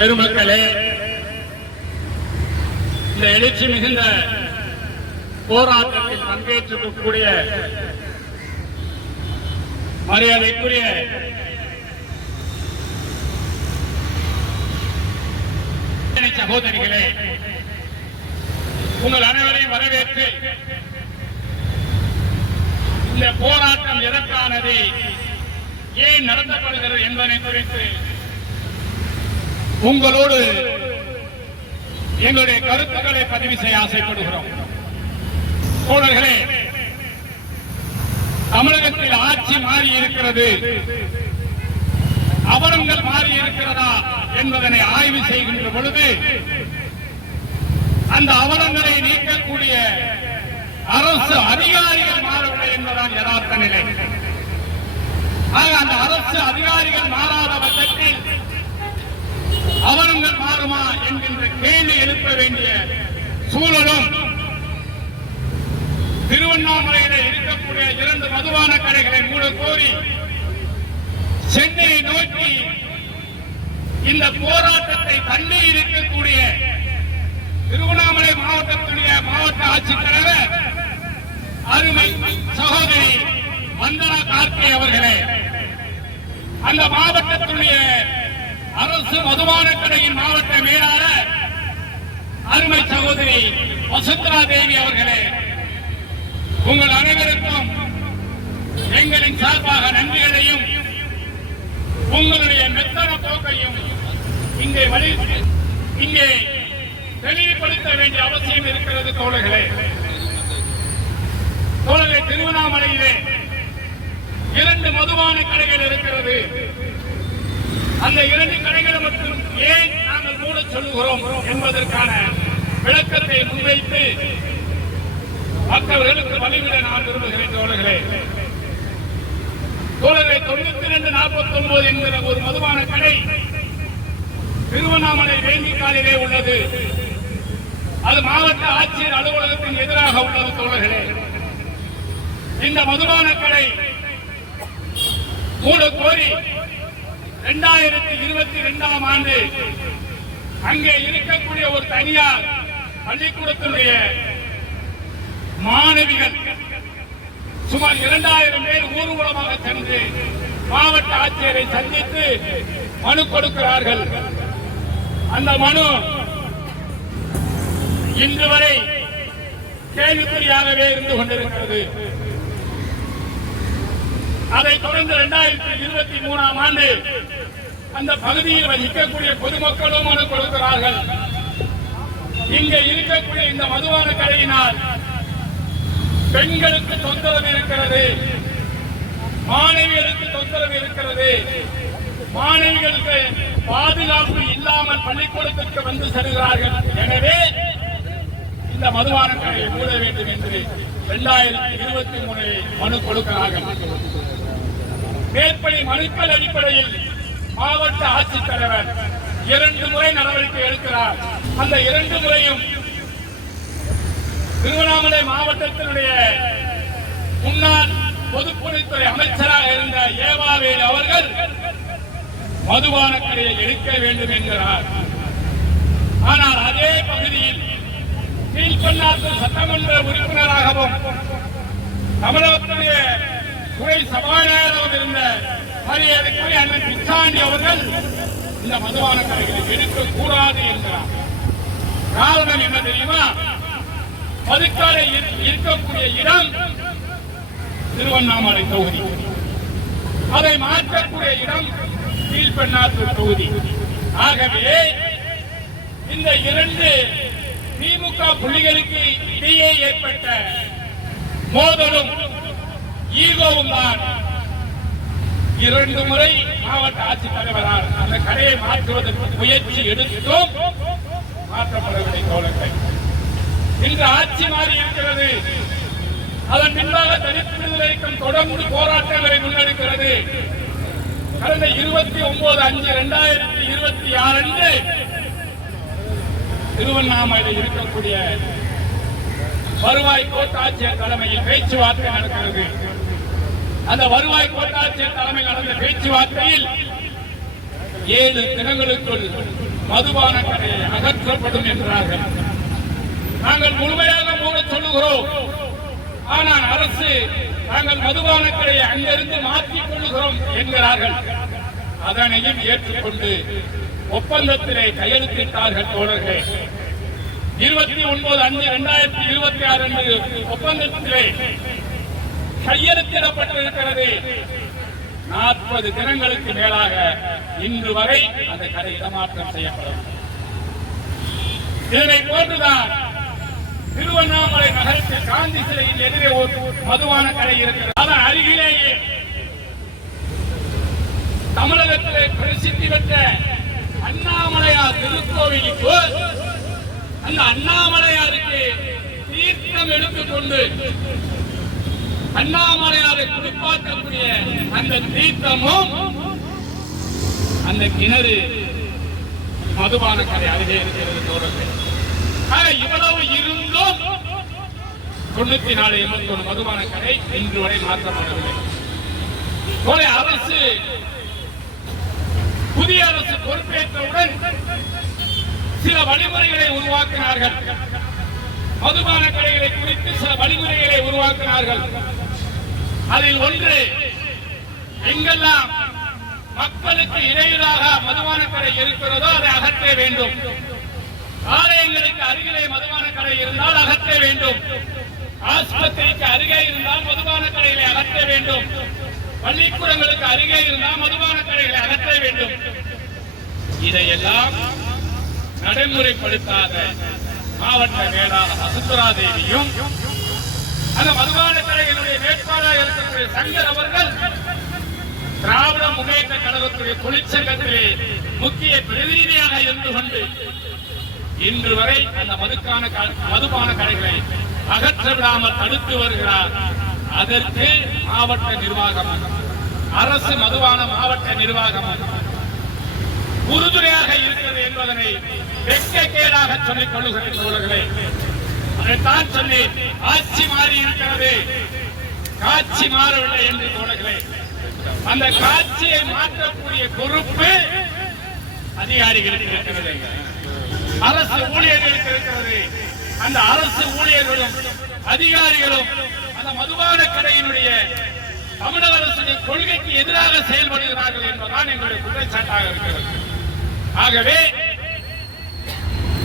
பெருமக்களே, இந்த எழுச்சி மிகுந்த போராட்டத்தில் பங்கேற்றிருக்கக்கூடிய மரியாதைக்குரிய சகோதரிகளே, உங்கள் அனைவரையும் வரவேற்று இந்த போராட்டம் எதற்கானது, ஏன் நடத்தப்படுகிறது என்பதை குறித்து உங்களோடு எங்களுடைய கருத்துக்களை பதிவு செய்ய ஆசைப்படுகிறோம். தோழர்களே, தமிழகத்தில் ஆட்சி மாறி இருக்கிறது, அவலங்கள் மாறி இருக்கிறதா என்பதனை ஆய்வு செய்கின்ற பொழுது அந்த அவலங்களை நீக்கக்கூடிய அரசு அதிகாரிகள் மாறவில்லை என்பதுதான் யதார்த்த நிலை. ஆக அந்த அரசு அதிகாரிகள் மாறாத பட்சத்தில் அவலங்கள் மாறுமா என்கின்ற கேள்வி எழுப்ப வேண்டிய சூழலும் திருவண்ணாமலையில் இருக்கக்கூடிய 2 மதுபான கடைகளை மூடக்கோரி சென்னையை நோக்கி இந்த போராட்டத்தை தள்ளி இருக்கக்கூடிய திருவண்ணாமலை மாவட்டத்துடைய மாவட்ட ஆட்சித்தலைவர் அருமை சகோதரி வந்தனா கார்கே அவர்களே, அந்த மாவட்டத்துடைய அரசு மதுபான கடையின் மாவட்ட மேலாளர் அருமை சகோதரி வசுந்தரா தேவி அவர்களே, உங்கள் அனைவருக்கும் எங்களின் சார்பாக நன்றிகளையும் உங்களுடைய மெத்தன போக்கையும் இங்கே தெளிவுபடுத்த வேண்டிய அவசியம் இருக்கிறது. தோழர்களே, திருவண்ணாமலையிலே 2 மதுபான கடைகள் இருக்கிறது. அந்த 2 கடைகளை மட்டும் ஏன் நாங்கள் மூட சொல்லுகிறோம் என்பதற்கான விளக்கத்தை முன்வைத்து மற்றவர்களுக்கு வழிவிட நான் விரும்புகிறேன். தோழர்களே, 9249 என்கிற ஒரு மதுபான கடை திருவண்ணாமலை வேங்கிக்காலிலே உள்ளது. அது மாவட்ட ஆட்சியர் அலுவலகத்தின் எதிராக உள்ளது. தோழர்களே, இந்த மதுபான கடை மூட கோரி 2022ஆம் ஆண்டு அங்கே இருக்கக்கூடிய ஒரு தனியார் பள்ளிக்கூடத்தினுடைய மாணவிகள் சுமார் 2000 பேர் ஊர்வலமாக சென்று மாவட்ட ஆட்சியரை சந்தித்து மனு கொடுக்கிறார்கள். அந்த மனு இன்று வரை கேள்விக்குறியாகவே இருந்து கொண்டிருக்கிறது. அதைத் தொடர்ந்து 2023ஆம் ஆண்டு அந்த பகுதியில் வசிக்கக்கூடிய பொதுமக்களும் மனு கொடுக்கிறார்கள். இங்கே இருக்கக்கூடிய இந்த மதுபான கடையினால் பெண்களுக்கு தொந்தரவு இருக்கிறது, மாணவிகளுக்கு தொந்தரவு இருக்கிறது, மாணவிகளுக்கு பாதுகாப்பு இல்லாமல் பள்ளிக்கூடத்திற்கு வந்து செல்கிறார்கள். எனவே இந்த மதுபான கடையை மூட வேண்டும் என்று 2023 மனு கொடுக்கிறார்கள். மேற்படி மனுக்கள் அடிப்படையில் மாவட்ட ஆட்சித்தலைவர் 2 முறை நடவடிக்கை எடுக்கிறார். அந்த 2 முறையும் திருவண்ணாமலை மாவட்டத்தினுடைய முன்னாள் பொதுப்பணித்துறை அமைச்சராக இருந்த ஏவாவேலு அவர்கள் மதுபான கடையை எடுக்க வேண்டும் என்கிறார். ஆனால் அதே பகுதியில் கீழ்பண்ணாத்தூர் சட்டமன்ற உறுப்பினராகவும் தமிழகத்துடைய துறை சபாநாயகராகவும் இருந்த மரியாதைக்குரிய அண்ணன் பிச்சாண்டி அவர்கள் இந்த மதுபான கடைகளை எடுக்கக்கூடாது என்கிறார். காரணம் என்ன தெரியுமா? மதுக்கடை இருக்கக்கூடிய இடம் திருவண்ணாமலை தொகுதி, அதை மாற்றக்கூடிய இடம் கீழ்பண்ணாத்தூர் தொகுதி. ஆகவே இந்த 2 திமுக புள்ளிகளுக்கு இடையே ஏற்பட்ட மோதலும் ஈகோவும் தான் 2 முறை மாவட்ட ஆட்சித்தலைவரால் அந்த கடையை மாற்றுவதற்கு முயற்சி எடுத்தும் மாற்றப்படவில்லை. தோழர்கள், இன்று ஆட்சி மாறி இருக்கிறது. அதன் பின்பாக தலித் விடுதலை இயக்கம் தொடர்ந்து போராட்டங்களை முன்னெடுக்கிறது. கடந்த 29/5/2026 அன்று திருவண்ணாமலையில் இருக்கக்கூடிய வருவாய் கோட்டாட்சியர் தலைமையில் பேச்சுவார்த்தை நடக்கிறது. அந்த வருவாய் கோட்டாட்சியர் தலைமையில் நடந்த பேச்சுவார்த்தையில் 7 தினங்களுக்குள் மதுபான கடை அகற்றப்படும் என்றார்கள். நாங்கள் முழுமையாக மூட சொல்லுகிறோம். ஆனால் அரசு நாங்கள் மதுபான கடையை அங்கிருந்து மாற்றிக் கொள்ளுகிறோம் என்கிறார்கள். அதனையும் ஏற்றுக்கொண்டு ஒப்பந்தத்திலே கையெழுத்திட்டார்கள் தோழர்கள். 29/5/2026 அன்று ஒப்பந்தத்திலே கையெழுத்திடப்பட்டிருக்கிறது. 40 தினங்களுக்கு மேலாக இன்று வரை அந்த கடை இடமாற்றம் செய்யப்படும். இதனை போன்றுதான் திருவண்ணாமலை நகரத்தில் காந்தி சிலையின் எதிரே ஒரு மதுபான கடை இருக்கிறது. அதன் அருகிலேயே தமிழகத்திலே பிரசித்தி பெற்ற அண்ணாமலையார் திருக்கோவிலுக்கு அந்த அண்ணாமலையாருக்கு தீர்த்தம் எடுத்துக்கொண்டு அண்ணாமலையாரை குளிப்பாற்றக்கூடிய அந்த தீர்த்தமும் அந்த கிணறு மதுபான கடை அருகே இருக்கிறது தோழர்கள். இவ்வளவு இருந்தும் 94-81 மதுபான கடை இன்று வரை மாற்றப்படவில்லை. அரசு புதிய அரசு பொறுப்பேற்றவுடன் சில வழிமுறைகளை உருவாக்கினார்கள். மதுபான கடைகளை குறித்து சில வழிமுறைகளை உருவாக்கினார்கள். அதில் ஒன்று, எங்கெல்லாம் மக்களுக்கு இடையூறாக மதுபான கடை இருக்கிறதோ அதை அகற்ற வேண்டும். ஆலயங்களுக்கு அருகிலே மதுபான கடை இருந்தால் அகற்ற வேண்டும். ஆஸ்பத்திரிக்கு அருகே இருந்தால் மதுபான கடைகளை அகற்ற வேண்டும். பள்ளிக்கூடங்களுக்கு அருகே இருந்தால் மதுபான கடைகளை அகற்ற வேண்டும். இதையெல்லாம் நடைமுறைப்படுத்தாத மாவட்ட மேலாளர் வசுந்தரா தேவியும் அந்த மதுபான கடைகளுடைய வேட்பாளராக இருக்கக்கூடிய சங்கர் அவர்கள் திராவிட முன்னேற்ற கழகத்துடைய தொழிற்சங்கத்திலே முக்கிய பிரதிநிதியாக இருந்து கொண்டு இன்று வரை அந்த மதுபான கடைகளை அகற்ற விடாமல் தடுத்து வருகிறார். அதற்கு மாவட்ட நிர்வாகம், அரசு மதுபான மாவட்ட நிர்வாகம் உறுதுணையாக இருக்கிறது என்பதனை வெட்கக்கேடாக சொல்லிக் கொள்ளுகிறேன் தோழர்களே. அதைத்தான் சொல்லி ஆட்சி மாறி இருக்கிறது, காட்சி மாறவில்லை என்று தோழர்களே. அந்த காட்சியை மாற்றக்கூடிய பொறுப்பு அதிகாரிகளுக்கு இருக்கிறது, அரசு ஊழியர்களுக்கு இருக்கிறது. அந்த அரசு ஊழியர்களும் அதிகாரிகளும் அந்த மதுபான கடையினுடைய தமிழக அரசுடைய கொள்கைக்கு எதிராக செயல்படுகிறார்கள் என்பதுதான் எங்களுடைய குற்றச்சாட்டாக இருக்கிறது. ஆகவே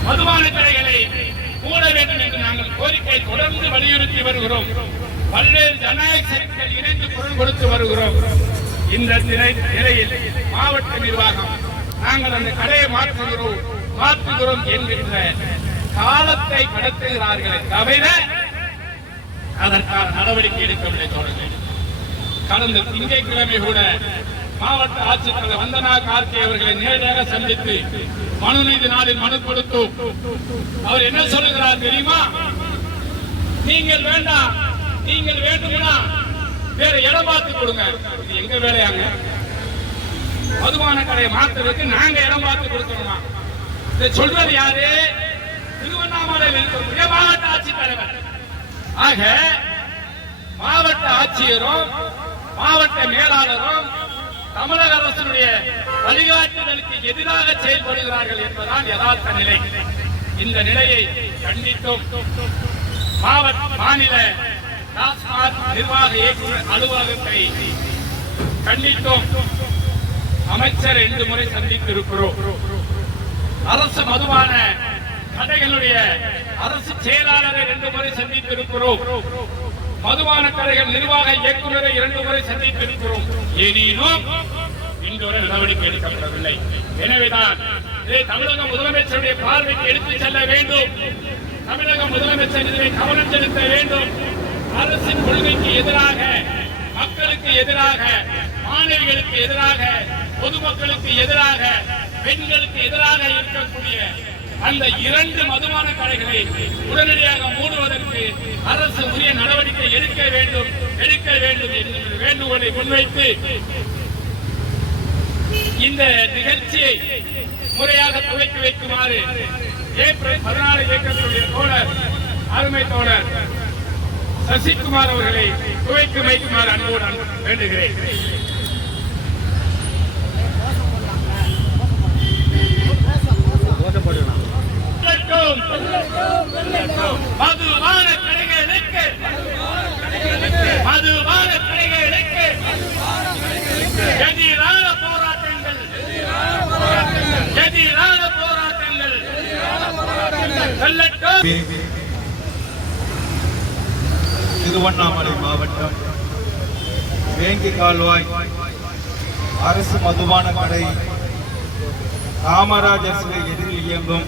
மதுபான கடைகளை மூட வேண்டும் என்று நாங்கள் கோரிக்கை தொடர்ந்து வலியுறுத்தி வருகிறோம். பல்வேறு ஜனநாயக சக்திகள் இணைந்து குரல் கொடுத்து வருகிறோம். இந்த நிலையில் மாவட்ட நிர்வாகம் நாங்கள் அந்த கடையை மாற்றுகிறோம் என்கின்ற காலத்தை கடத்துகிறார்களே தவிர அதற்கான நடவடிக்கை எடுக்கவில்லை தோழர்களே. கடந்த திங்கட்கிழமை கூட மாவட்ட ஆட்சித்தலைவர் வந்தனா கார்கே அவர்களை நேரடியாக சந்தித்து மனு நீதி நாளில் மனு கொடுத்தோம். அவர் என்ன சொல்லுகிறார் தெரியுமா? நீங்கள் வேண்டாம், நீங்கள் வேண்டும்னா வேற இடம் பார்த்து கொடுங்க. இது எங்க வேலையாங்க? மதுபான கடையை மாற்றுறதுக்கு நாங்க இடம் பார்த்து கொடுக்கணுமா? இதை சொல்றது யாரு? திருவண்ணாமலையில் இருக்கக்கூடிய மாவட்ட ஆட்சித்தலைவர். ஆக மாவட்ட ஆட்சியரும் மாவட்ட மேலாளரும் தமிழக அரசினுடைய வழிகாட்டுதலுக்கு எதிராக செயல்படுகிறார்கள் என்பதுதான் யதார்த்த நிலை. இந்த நிலையை கண்டித்தும் மாநில டாஸ்மாக் நிர்வாக இயக்குநர் அலுவலகத்தை கண்டித்தும் அமைச்சர் 2 முறை சந்தித்திருக்கிறோம். அரசு மதுபான கடைகளுடைய அரசு செயலாளரை 2 முறை சந்தித்திருக்கிறோம். மதுபான கடைகள் நிர்வாக இயக்குநரை 2 முறை சந்தித்திருக்கிறோம். எனினும் இன்றுவரை நடவடிக்கை எடுக்கப்படவில்லை. எனவேதான் இதை தமிழக முதலமைச்சருடைய பார்வைக்கு எடுத்துச் செல்ல வேண்டும். தமிழக முதலமைச்சர் இதனை கவனம் செலுத்த வேண்டும். அரசின் கொள்கைக்கு எதிராக, மக்களுக்கு எதிராக, மாணவிகளுக்கு எதிராக, பொதுமக்களுக்கு எதிராக, பெண்களுக்கு எதிராக இருக்கக்கூடிய அந்த 2 மதுபான கடைகளை உடனடியாக மூடுவதற்கு அரசு உரிய நடவடிக்கை எடுக்க வேண்டும் என்கிற வேண்டுகோளை முன்வைத்து இந்த நிகழ்ச்சியை முறையாக துவக்கி வைக்குமாறு ஏப்ரல் 14 இயக்கத்துடைய தோழர், அருமை தோழர் சசிகுமார் அவர்களை துவக்கி வைக்குமாறு அன்போடு வேண்டுகிறேன். மதுபான கடைகளுக்கு எதிரான போராட்டங்கள் திருவண்ணாமலை மாவட்டம் வேங்கி கால்வாய் அரசு மதுபான கடை காமராஜர் சிலை எதிரில் இயங்கும்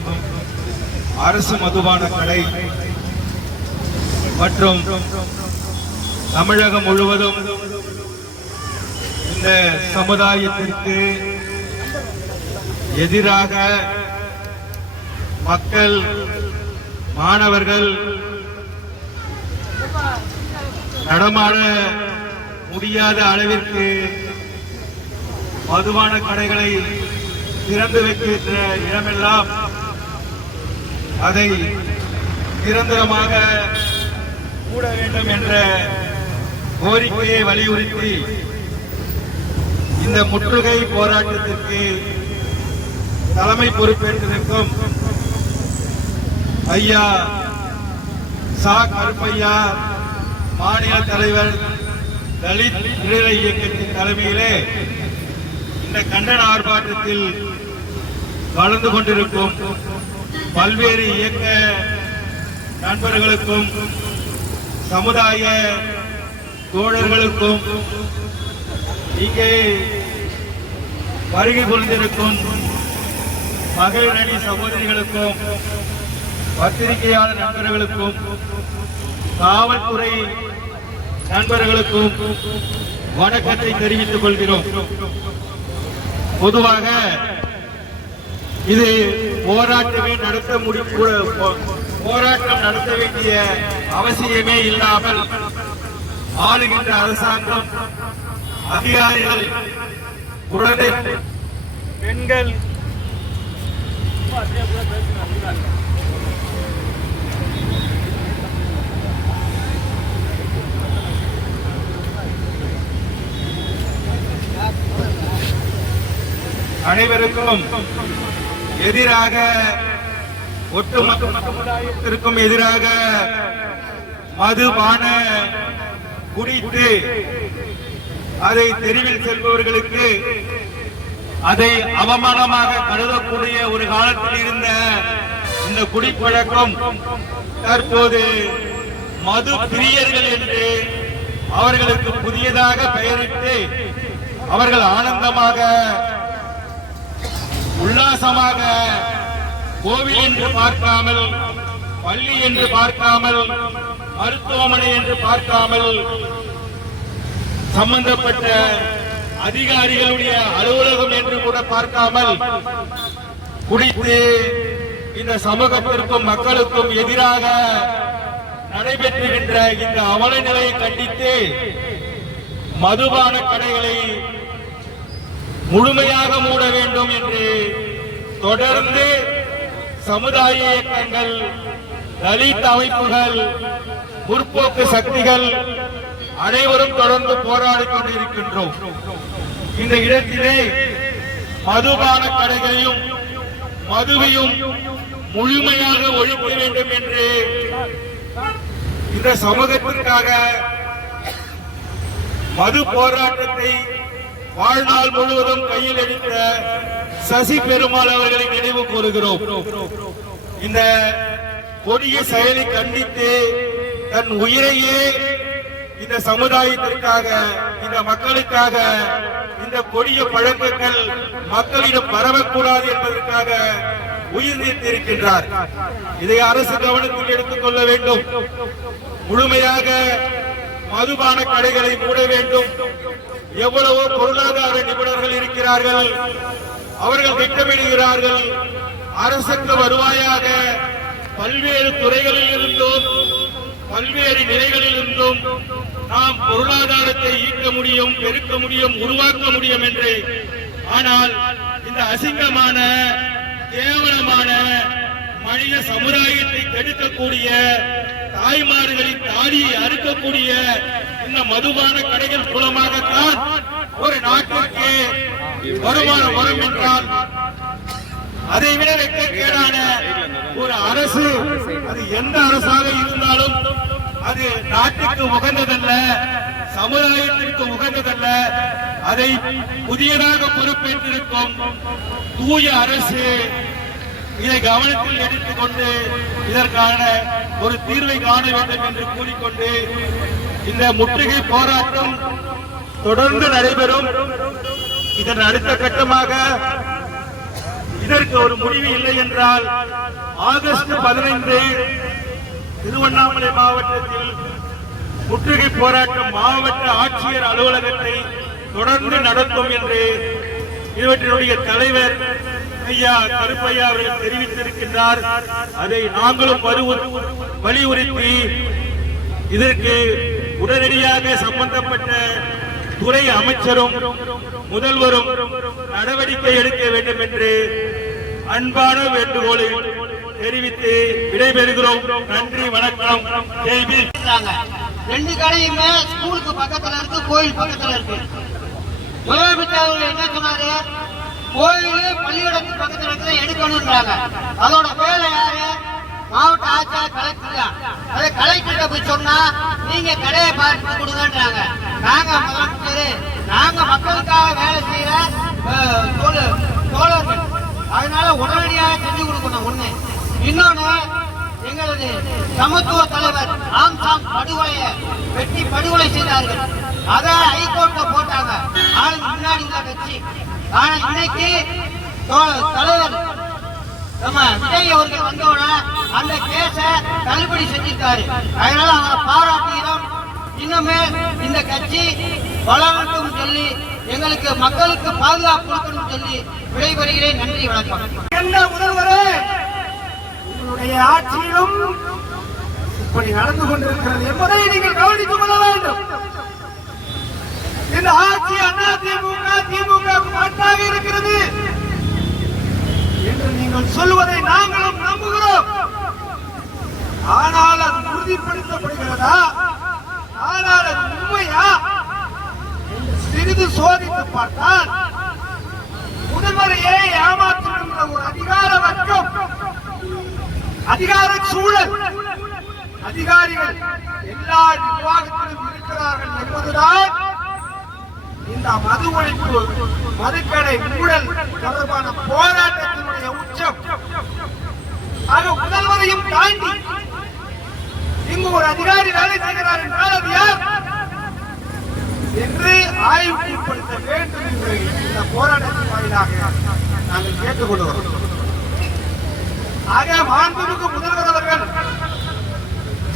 அரசு மதுபான கடை மற்றும் தமிழகம் முழுவதும் இந்த சமுதாயத்திற்கு எதிராக மக்கள் மாணவர்கள் நடமாட முடியாத அளவிற்கு மதுபான கடைகளை திறந்து வைக்கின்ற இடமெல்லாம் அதை நிரந்தரமாக மூட வேண்டும் என்ற கோரிக்கையை வலியுறுத்தி இந்த முற்றுகை போராட்டத்திற்கு தலைமை பொறுப்பேற்றிருக்கும் ஐயா சா கருப்பையா மாநில தலைவர் தலித் விடுதலை இயக்கத்தின் தலைமையிலே இந்த கண்டன ஆர்ப்பாட்டத்தில் கலந்து கொண்டிருக்கும் பல்வேறு இயக்க நண்பர்களுக்கும் சமுதாய தோழர்களுக்கும் இங்கே வருகை புரிந்திருக்கும் மகளிர் அணி சகோதரிகளுக்கும் பத்திரிகையாளர் நண்பர்களுக்கும் காவல்துறை நண்பர்களுக்கும் வணக்கத்தை தெரிவித்துக் கொள்கிறோம். பொதுவாக இது போராட்டம் நடத்த வேண்டிய அவசியமே இல்லாமல் ஆளுகின்ற அரசாங்கம் அதிகாரிகள் குழந்தை பெண்கள் அனைவருக்கும் எதிராக ஒட்டுமொத்த சமுதாயத்திற்கும் எதிராக மதுபான குடித்து அதை தெருவில் செல்பவர்களுக்கு அதை அவமானமாக கருதக்கூடிய ஒரு காலத்தில் இருந்த இந்த குடிப்பழக்கம் தற்போது மது பிரியர்கள் என்று அவர்களுக்கு புதியதாக பெயரிட்டு அவர்கள் ஆனந்தமாக உல்லாசமாக கோவில் என்று பார்க்காமல், பள்ளி என்று பார்க்காமல், மருத்துவமனை என்று பார்க்காமல், சம்பந்தப்பட்ட அதிகாரிகளுடைய அலுவலகம் என்று கூட பார்க்காமல் குடித்து இந்த சமூகத்திற்கும் மக்களுக்கும் எதிராக நடைபெற்றுகின்ற இந்த அவல நிலையை கண்டித்து மதுபான கடைகளை முழுமையாக மூட வேண்டும் என்று தொடர்ந்து சமுதாய இயக்கங்கள், தலித் அமைப்புகள், முற்போக்கு சக்திகள் அனைவரும் தொடர்ந்து போராடிக் கொண்டிருக்கின்றோம். இந்த இடத்திலே மதுபான கடைகளையும் மதுவையும் முழுமையாக ஒழிக்க வேண்டும் என்று இந்த சமூகத்திற்காக மது போராட்டத்தை வாழ்நாள் முழுவதும் கையில் எடுத்த சசி பெருமாள் அவர்களை நினைவு கூறுகிறோம். இந்த கொடிய செயலை கண்டித்து தன் உயிரையே இந்த சமுதாயத்திற்காக, இந்த மக்களுக்காக, இந்த கொடிய பழக்கங்கள் மக்களிடம் பரவக்கூடாது என்பதற்காக உயிர் நீத்திருக்கின்றார். இதை அரசு கவனத்தில் எடுத்துக் கொள்ள வேண்டும். முழுமையாக மதுபான கடைகளை மூட வேண்டும். எவ்வளவோ பொருளாதார நிபுணர்கள் இருக்கிறார்கள், அவர்கள் திட்டமிடுகிறார்கள். அரசுக்கு வருவாயாக பல்வேறு துறைகளில் இருந்தும் பல்வேறு நிலைகளில் இருந்தும் நாம் பொருளாதாரத்தை ஈர்க்க முடியும், பெருக்க முடியும், உருவாக்க முடியும் என்று. ஆனால் இந்த அசிங்கமான, கேவலமான, மனித சமுதாயத்தை கெடுக்கக்கூடிய, தாய்மார்களின் தாடியை அறுக்கக்கூடிய இந்த மதுபான கடைகள் மூலமாகத்தான் ஒரு நாட்டிற்கு வருமானம் வரும் என்றால் அதை விட வெட்கக்கேடான ஒரு அரசு, அது எந்த அரசாக இருந்தாலும் அது நாட்டுக்கு உகந்ததல்ல, சமுதாயத்திற்கு உகந்ததல்ல. அதை புதியதாக பொறுப்பேற்றிருக்கும் தூய அரசு இதை கவனத்தில் எடுத்துக்கொண்டு இதற்கான ஒரு தீர்வை காண வேண்டும் என்று கூறிக்கொண்டு இந்த முற்றுகை போராட்டம் தொடர்ந்து நடைபெறும். இதன் அடுத்த கட்டமாக இதற்கு ஒரு முடிவு இல்லை என்றால் ஆகஸ்ட் 15 திருவண்ணாமலை மாவட்டத்தில் முற்றுகை போராட்டம் மாவட்ட ஆட்சியர் அலுவலகத்தை தொடர்ந்து நடத்தும் என்று இவற்றினுடைய தலைவர் ஐயா கருப்பையா அவர்கள் தெரிவித்திருக்கின்றார். அதை நாங்களும் வலியுறுத்தி இதற்கு உடனடியாக சம்பந்தப்பட்ட துறை அமைச்சரும் முதல்வரும் நடவடிக்கை எடுக்க வேண்டும் என்று அன்பான வேண்டுகோளை தெரிவித்து விடைபெறுகிறோம். நன்றி, வணக்கம். ஜெய்பி. ரெண்டு கடையுமே ஸ்கூலுக்கு பக்கத்துல இருக்கு, கோயில் பக்கத்துல இருக்கு. முதலமைச்சர் என்ன சொன்னாரு? கோயில் பள்ளிக்கூடத்துக்கு பக்கத்துல இருக்கு, எடுக்கணும்ன்றாங்க. அதோட வேலை யாரு? மாவட்ட ஆட்சியர், கலெக்டர் தான். அதை கலெக்டர் போய் சொன்னா நீங்க கடையை பார்த்து கொடுங்கன்றாங்க. நாங்க முதலமைச்சர், நாங்க மக்களுக்காக வேலை செய்யற தோழர்கள், அதனால உடனடியாக செஞ்சு கொடுக்கணும். ஒண்ணு. இன்னொன்னு, எங்களது சமத்துவ தலைவர் ராம்சாங் படுகொலையை வெட்டி படுகொலை செய்தார்கள். அதை ஹைகோர்ட்ல போட்டாங்க. ஆளுக்கு முன்னாடி உள்ள கட்சி. ஆனா இன்னைக்கு தலைவர் நம்ம விஜய் அவர்கள் வந்தோட அந்த கேஸ தள்ளுபடி செஞ்சிருக்காரு. அதனால அவரை பாராட்டினோம். இன்னுமே இந்த கட்சி வளரட்டும் சொல்லி, எங்களுக்கு மக்களுக்கு பாதுகாப்பு கொடுக்கணும் சொல்லி விடைபெறுகிறேன். நன்றி, வணக்கம். என்ன முதல்வரே, உங்களுடைய ஆட்சியிலும் இப்படி நடந்து கொண்டிருக்கிறது என்பதை நீங்கள் கவனித்துக் கொள்ள வேண்டும். இந்த ஆட்சி திமுக மாற்றாக இருக்கிறது என்று நீங்கள் சொல்வதை நாங்களும் நம்புகிறோம். ஆனால் அது உறுதிப்படுத்தப்படுகிறதா? ஆனால் அது உண்மையா? சிறிது சோதித்து பார்த்தால் முதல்வரையே ஏமாற்றுகின்ற ஒரு அதிகார வர்க்கம், அதிகார சூழல், அதிகாரிகள் எல்லா நிர்வாகத்திலும் இருக்கிறார்கள் என்பதுதான் இந்த மது ஒழிப்பு, மதுக்கடை ஊழல் தொடர்பான போராட்டத்தினுடைய உச்சம். ஆக முதல்வரையும் தாண்டி இங்கு ஒரு அதிகாரி வேலை செய்கிறார் என்றால் அது யார் என்று ஆய்வுக்குட்படுத்த வேண்டும் என்று இந்த போராட்டத்தின் வாயிலாக நாங்கள் கேட்டுக்கொள்கிறோம். ஆக மாண்புமிகு முதல்வர் அவர்கள்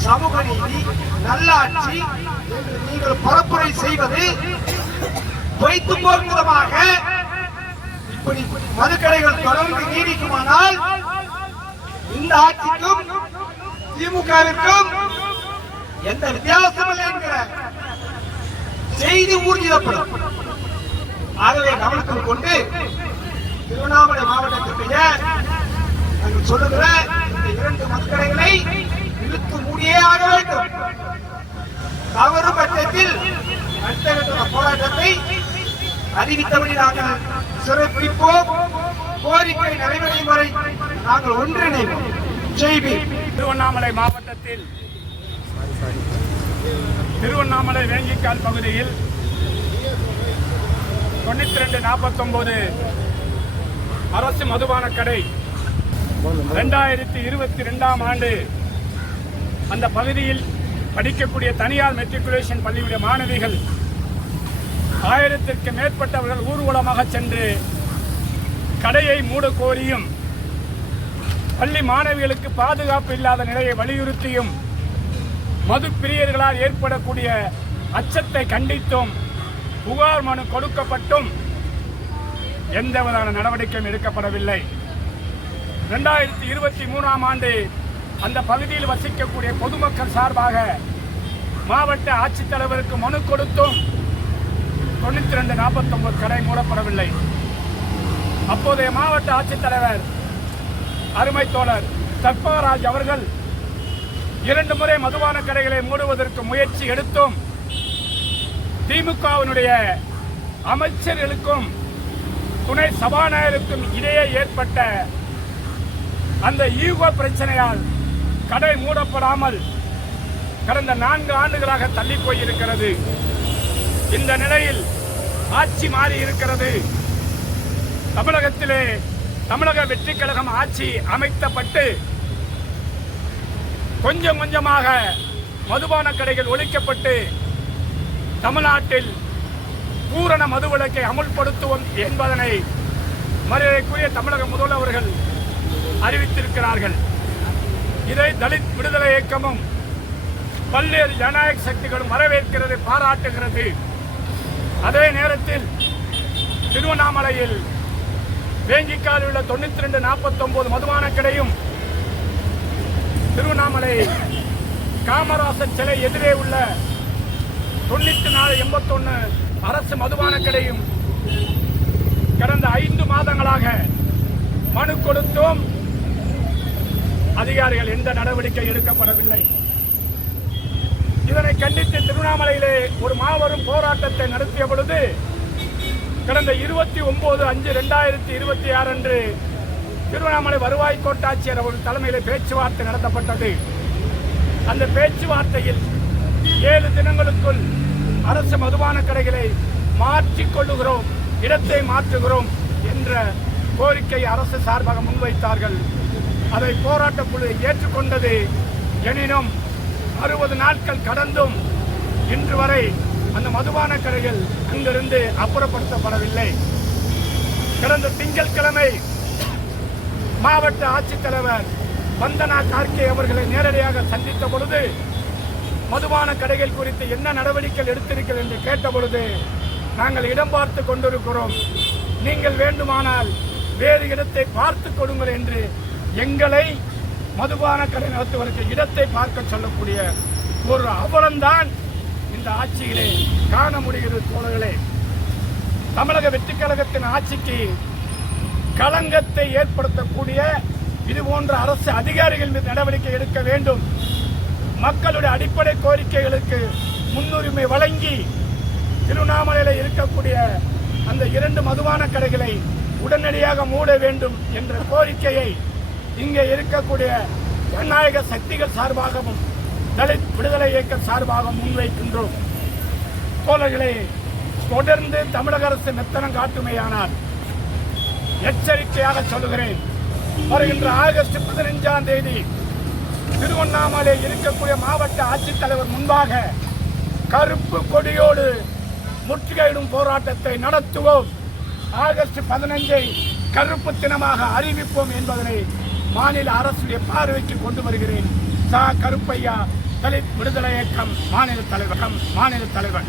சமூக நீதி, நல்லாட்சி என்று நீங்கள் பரப்புரை செய்வது வைத்து போகும் விதமாக இப்படி மதுக்கடைகள் தொடர்ந்து நீடிக்குமானால் இந்த ஆட்சிக்கும் திமுகவிற்கும் எந்த வித்தியாசமில்லை என்கிற செய்தி ஊர்ஜிதப்படும். ஆகவே கவனத்தில் கொண்டு திருவண்ணாமலை மாவட்டத்தினுடைய நாங்கள் சொல்லுகிற இந்த 2 மதுக்கடைகளை இழுத்து மூடியே ஆக வேண்டும். தவறு பட்சத்தில் அடுத்த போராட்டத்தை அறிவித்தபடி நாங்கள் சிறப்பிப்போம். கோரிக்கை நிறைவேறும் வரை நாங்கள் ஒன்றிணைவோம். ஜெய்பி. திருவண்ணாமலை மாவட்டத்தில் திருவண்ணாமலை வேங்கிக்கால் பகுதியில் 9249 அரசு மதுபான கடை 2022ஆம் ஆண்டு அந்த பகுதியில் படிக்கக்கூடிய தனியார் மெட்ரிகுலேஷன் பள்ளியுடைய மாணவிகள் 1000ற்கு மேற்பட்டவர்கள் ஊர்வலமாக சென்று கடையை மூட கோரியும் பள்ளி மாணவிகளுக்கு பாதுகாப்பு இல்லாத நிலையை வலியுறுத்தியும் மது பிரியர்களால் ஏற்படக்கூடிய அச்சத்தை கண்டித்தும் புகார் மனு கொடுக்கப்பட்டும் எந்தவிதமான நடவடிக்கையும் எடுக்கப்படவில்லை. 2023ஆம் ஆண்டு அந்த பகுதியில் வசிக்கக்கூடிய பொதுமக்கள் சார்பாக மாவட்ட ஆட்சித்தலைவருக்கு மனு கொடுத்தும் 9249 கடை மூடப்படவில்லை. அப்போதைய மாவட்ட ஆட்சித்தலைவர் அருமை தோழர் சர்பராஜ் அவர்கள் 2 முறை மதுபான கடைகளை மூடுவதற்கு முயற்சி எடுத்தும் திமுகவினுடைய அமைச்சர்களுக்கும் துணை சபாநாயகருக்கும் இடையே ஏற்பட்ட அந்த ஈகோ பிரச்சனையால் கடை மூடப்படாமல் கடந்த 4 ஆண்டுகளாக தள்ளி போயிருக்கிறது. இந்த நிலையில் ஆட்சி மாறி இருக்கிறது. தமிழகத்திலே தமிழக வெற்றி கழகம் ஆட்சி அமைக்கப்பட்டு கொஞ்சம் கொஞ்சமாக மதுபான கடைகள் ஒழிக்கப்பட்டு தமிழ்நாட்டில் பூரண மதுவிலக்கை அமுல்படுத்துவோம் என்பதனை மரியாதைக்குரிய தமிழக முதல்வர்கள் அறிவித்திருக்கிறார்கள். இதை தலித் விடுதலை இயக்கமும் பல்வேறு ஜனநாயக சக்திகளும் வரவேற்கிறது, பாராட்டுகிறது. அதே நேரத்தில் திருவண்ணாமலையில் வேங்கிக்காலில் உள்ள 9249 மதுபான கடையும் திருவண்ணாமலை காமராசர் சிலை எதிரே உள்ள 9481 அரசு மதுபான கடையும் கடந்த 5 மாதங்களாக மனு கொடுத்தும் அதிகாரிகள் எந்த நடவடிக்கை எடுக்கப்படவில்லை. இதனை கண்டித்து திருவண்ணாமலையிலே ஒரு மாபெரும் போராட்டத்தை நடத்திய பொழுது கடந்த 29/5/2026 அன்று திருவண்ணாமலை வருவாய் கோட்டாட்சியர் அவர்கள் தலைமையில் பேச்சுவார்த்தை நடத்தப்பட்டது. அந்த பேச்சுவார்த்தையில் 7 தினங்களுக்குள் அரசு மதுபான கடைகளை மாற்றிக் கொள்ளுகிறோம், இடத்தை மாற்றுகிறோம் என்ற கோரிக்கை அரசு சார்பாக முன்வைத்தார்கள். அதை போராட்டக் குழு ஏற்றுக்கொண்டது. எனினும் 60 நாட்கள் கடந்தும் இன்று வரை அந்த மதுபான கடைகள் அங்கிருந்து அப்புறப்படுத்தப்படவில்லை. கடந்த திங்கட்கிழமை மாவட்ட ஆட்சித்தலைவர் வந்தனா கார்கே அவர்களை நேரடியாக சந்தித்த பொழுது மதுபான கடைகள் குறித்து என்ன நடவடிக்கை எடுத்திருக்கிறது என்று கேட்ட பொழுது நாங்கள் இடம் பார்த்து கொண்டிருக்கிறோம், நீங்கள் வேண்டுமானால் வேறு இடத்தை பார்த்து கொடுங்கள் என்று எங்களை மதுபான கடை நடத்துவதற்கு இடத்தை பார்க்க சொல்லக்கூடிய ஒரு அவலம்தான் இந்த ஆட்சியிலே காண முடிகிறது. தோழர்களே, தமிழக வெற்றி கழகத்தின் ஆட்சிக்கு களங்கத்தை ஏற்படுத்தக்கூடிய இது போன்ற அரசு அதிகாரிகள் மீது நடவடிக்கை எடுக்க வேண்டும். மக்களுடைய அடிப்படை கோரிக்கைகளுக்கு முன்னுரிமை வழங்கி திருவண்ணாமலையில் இருக்கக்கூடிய அந்த 2 மதுபான கடைகளை உடனடியாக மூட வேண்டும் என்ற கோரிக்கையை இங்கே இருக்கக்கூடிய ஜனநாயக சக்திகள் சார்பாகவும் தலித் விடுதலை இயக்க சார்பாக முன்வைக்கின்றோம். தோழர்களே, தொடர்ந்து தமிழக அரசு மெத்தனம் காட்டுமையானால் எச்சரிக்கையாக சொல்லுகிறேன், வருகின்ற ஆகஸ்ட் 15ஆம் தேதி திருவண்ணாமலையில் இருக்கக்கூடிய மாவட்ட ஆட்சித்தலைவர் முன்பாக கருப்பு கொடியோடு முற்றுகையிடும் போராட்டத்தை நடத்துவோம். ஆகஸ்ட் 15ஐ கருப்பு தினமாக அறிவிப்போம் என்பதனை மாநில அரசுடைய பார்வைக்கு கொண்டு வருகிறேன். கருப்பையா, தலித் விடுதலை இயக்கம் மாநில தலைவர்.